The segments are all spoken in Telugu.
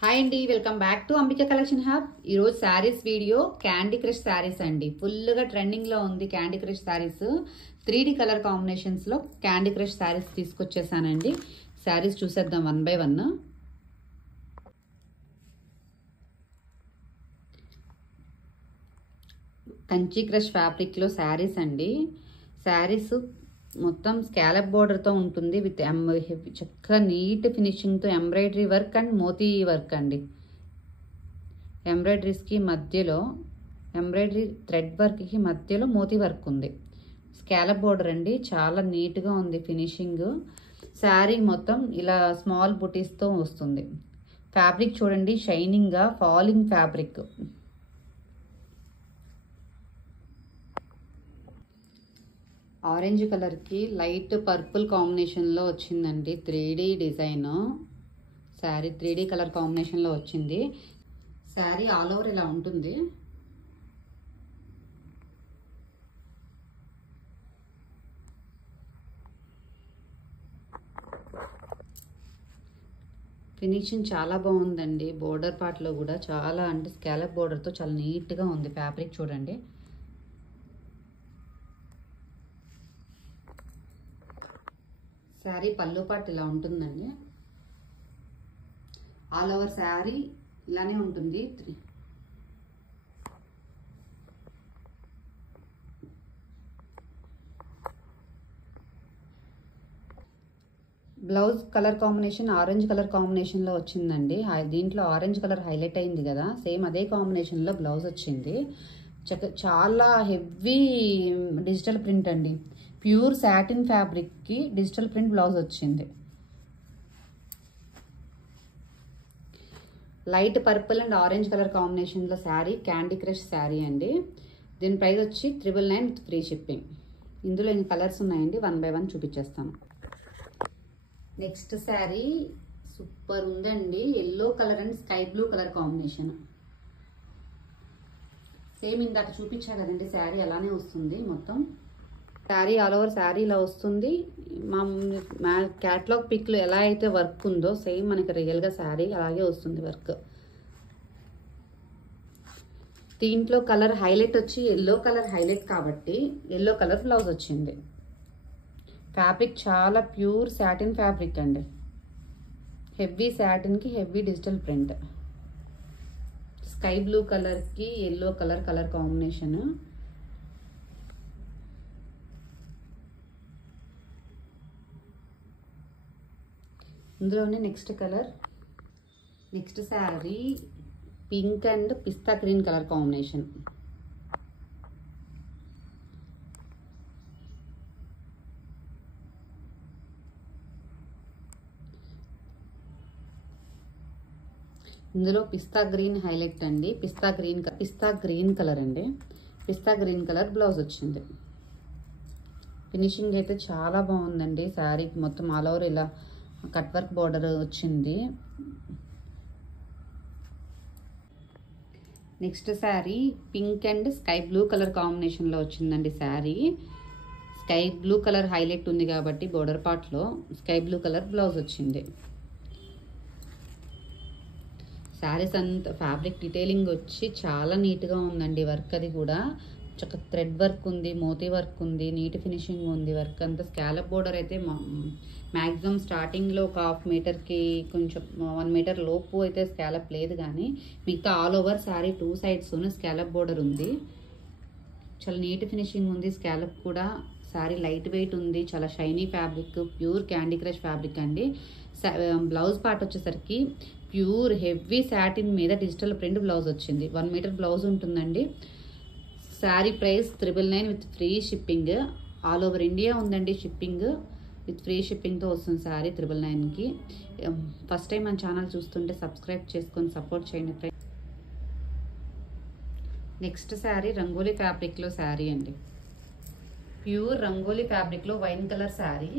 హాయ్ అండి, welcome back to Ambika collection hub. ఈరోజు sarees video candy crush sarees అండి. ఫుల్గా ట్రెండింగ్లో ఉంది candy crush sarees. 3D colour కాంబినేషన్స్లో క్యాండీ క్రష్ శారీస్ తీసుకొచ్చేసానండి. శారీస్ చూసేద్దాం one by one. Kanchi crush ఫ్యాబ్రిక్లో శారీస్ అండి. శారీస్ మొత్తం స్కాలప్ బోర్డర్తో ఉంటుంది. విత్ చక్కగా నీట్ ఫినిషింగ్తో embroidery work and moti work అండి. ఎంబ్రాయిడరీస్కి మధ్యలో ఎంబ్రాయిడరీ థ్రెడ్ వర్క్కి మధ్యలో మోతీ వర్క్ ఉంది. స్కాలప్ బోర్డర్ అండి, చాలా నీట్గా ఉంది ఫినిషింగ్. శారీ మొత్తం ఇలా స్మాల్ బుటీస్తో వస్తుంది. ఫ్యాబ్రిక్ చూడండి, షైనింగ్గా ఫాలింగ్ ఫ్యాబ్రిక్. ఆరెంజ్ కలర్కి లైట్ పర్పుల్ కాంబినేషన్లో వచ్చిందండి 3D design. Sari 3D colour కాంబినేషన్లో వచ్చింది. శారీ ఆల్ ఓవర్ ఇలా ఉంటుంది. ఫినిషింగ్ చాలా బాగుందండి. బోర్డర్ పార్ట్లో కూడా చాలా అంటే స్కాలప్ బోర్డర్తో చాలా నీట్గా ఉంది. ఫ్యాబ్రిక్ చూడండి. శారీ పళ్ళు పాటు ఇలా ఉంటుందండి. ఆల్ ఓవర్ శారీ ఇలానే ఉంటుంది. Blouse colour combination orange colour కాంబినేషన్లో వచ్చిందండి. దీంట్లో ఆరెంజ్ కలర్ హైలైట్ అయింది కదా, సేమ్ అదే కాంబినేషన్లో బ్లౌజ్ వచ్చింది. చాలా హెవీ డిజిటల్ ప్రింట్ అండి. ప్యూర్ సాటిన్ ఫ్యాబ్రిక్కి డిజిటల్ ప్రింట్ బ్లౌజ్ వచ్చింది. Light purple and orange colour కాంబినేషన్లో శారీ క్యాండీ క్రష్ శారీ అండి. దీని ప్రైస్ వచ్చి 999 విత్ ఫ్రీ షిప్పింగ్. ఇందులో ఎన్ని కలర్స్ ఉన్నాయండి, వన్ బై వన్ చూపించేస్తాను. నెక్స్ట్ శారీ సూపర్ ఉందండి. Yellow colour and sky blue colour combination. Same ఇందాక చూపించా కదండి, శారీ అలానే వస్తుంది మొత్తం. శారీ ఆల్ ఓవర్ శారీ ఇలా వస్తుంది. మా క్యాటలాగ్ పిక్లో ఎలా అయితే వర్క్ ఉందో సేమ్ మనకి రియల్గా శారీ అలాగే వస్తుంది వర్క్. దీంట్లో కలర్ హైలైట్ వచ్చి ఎల్లో కలర్ హైలైట్ కాబట్టి ఎల్లో కలర్ బ్లౌజ్ వచ్చింది. ఫ్యాబ్రిక్ చాలా ప్యూర్ సాటిన్ ఫ్యాబ్రిక్ అండి. హెవీ సాటిన్కి heavy digital print. Sky blue కలర్కి ఎల్లో కలర్ కాంబినేషన్. ఇందులోనే next saree pink and pista green colour combination. ఇందులో పిస్తా గ్రీన్ హైలైట్ అండి. పిస్తా గ్రీన్ కలర్ అండి. పిస్తా గ్రీన్ కలర్ బ్లౌజ్ వచ్చింది. ఫినిషింగ్ అయితే చాలా బాగుందండి. శారీకి మొత్తం ఆల్ ఓవర్ ఇలా కట్ వర్క్ బోర్డర్ వచ్చింది. Next saree pink and sky blue colour కాంబినేషన్లో వచ్చిందండి. Sari sky blue colour highlight ఉంది కాబట్టి బోర్డర్ పార్ట్లో స్కై బ్లూ కలర్ బ్లౌజ్ వచ్చింది. శారీస్ అంతా ఫ్యాబ్రిక్ డీటెయిలింగ్ వచ్చి చాలా నీట్గా ఉందండి. వర్క్ అది కూడా చక్కగా థ్రెడ్ వర్క్ ఉంది, మోతీ వర్క్ ఉంది, నీట్ ఫినిషింగ్ ఉంది. వర్క్ అంతా స్కాలప్ బోర్డర్ అయితే మ్యాక్సిమం స్టార్టింగ్లో ఒక 1/2 మీటర్కి కొంచెం 1 మీటర్ లోపు అయితే స్కాలప్ లేదు, కానీ మిగతా all over sari 2 sides scallop border ఉంది. చాలా నీట్ ఫినిషింగ్ ఉంది. స్కాలప్ కూడా శారీ లైట్ వెయిట్ ఉంది. చాలా shiny fabric, pure candy crush fabric అండి. బ్లౌజ్ పార్ట్ వచ్చేసరికి ప్యూర్ హెవీ సాటిన్ మీద డిజిటల్ ప్రింట్ బ్లౌజ్ వచ్చింది. 1 మీటర్ బ్లౌజ్ ఉంటుందండి. Sari price 999 with free shipping. All over India ఉందండి షిప్పింగ్. విత్ ఫ్రీ షిప్పింగ్తో వస్తుంది శారీ 999కి. ఫస్ట్ టైం మన ఛానల్ చూస్తుంటే సబ్స్క్రైబ్ చేసుకొని సపోర్ట్ చేయండి. నెక్స్ట్ శారీ రంగోలీ ఫ్యాబ్రిక్లో శారీ అండి. ప్యూర్ రంగోలీ ఫ్యాబ్రిక్లో wine colour sari.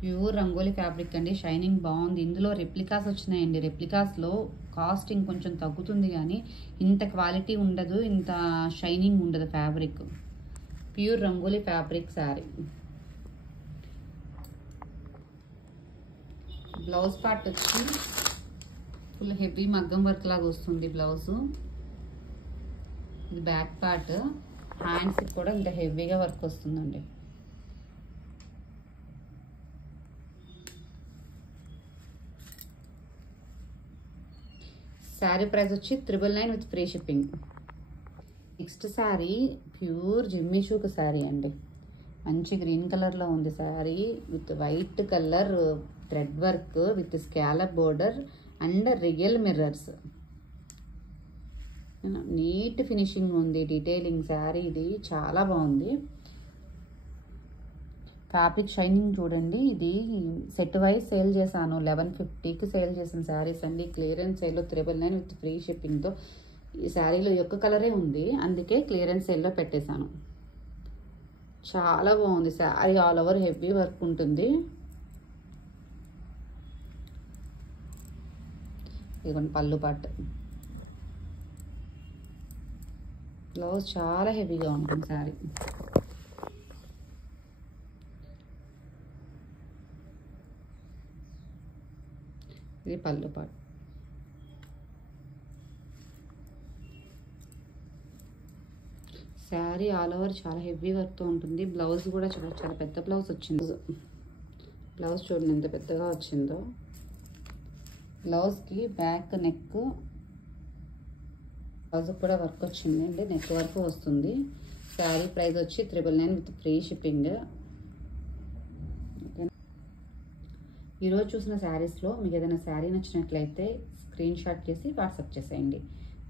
Pure rangoli fabric అండి. షైనింగ్ బాగుంది. ఇందులో రెప్లికాస్ వచ్చినాయండి. రెప్లికాస్లో కాస్ట్ ఇంకొంచెం తగ్గుతుంది, కానీ ఇంత క్వాలిటీ ఉండదు, ఇంత షైనింగ్ ఉండదు fabric. Pure rangoli fabric sari. Blouse part వచ్చి ఫుల్ హెవీ మగ్గం వర్క్ లాగా వస్తుంది బ్లౌజు. ఇది బ్యాక్ పార్ట్. హ్యాండ్స్కి కూడా ఇంత హెవీగా వర్క్ వస్తుందండి. శారీ ప్రైస్ వచ్చి 999 with free shipping. Next saree pure Jimmy Choo saree అండి. మంచి గ్రీన్ కలర్లో ఉంది saree with white colour thread work with scallop border and real mirrors. Neat finishing ఉంది, డీటెయిలింగ్ శారీ. ఇది చాలా బాగుంది. ఫ్యాబ్రిక్ షైనింగ్ చూడండి. ఇది సెట్ వైజ్ సేల్ చేశాను, 1150కి సేల్ చేసిన శారీస్ అండి. క్లియరెన్స్ సేల్లో 999 విత్ ఫ్రీ షిప్పింగ్తో. ఈ శారీలో యొక్క కలరే ఉంది, అందుకే క్లియరెన్స్ సేల్లో పెట్టేశాను. చాలా బాగుంది sari. All over heavy work ఉంటుంది. ఇదిగోండి పళ్ళు పాటు. బ్లౌజ్ చాలా హెవీగా ఉంటుంది శారీ. ఇది పళ్ళు పాటు. శారీ ఆల్ ఓవర్ చాలా హెవీ వర్క్తో ఉంటుంది. బ్లౌజ్ కూడా చాలా పెద్ద బ్లౌజ్ వచ్చింది. బ్లౌజ్ చూడండి ఎంత పెద్దగా వచ్చిందో. బ్లౌజ్కి బ్యాక్ నెక్ బ్లౌజ్ కూడా వర్క్ వచ్చింది అండి, నెక్ వర్క్ వస్తుంది. శారీ ప్రైస్ వచ్చి 999 విత్ ఫ్రీ షిప్పింగ్. ఈరోజు చూసిన శారీస్లో మీకు ఏదైనా శారీ నచ్చినట్లయితే స్క్రీన్ షాట్ చేసి వాట్సాప్ చేసేయండి.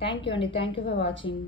థ్యాంక్ యూ అండి. Thank you for watching.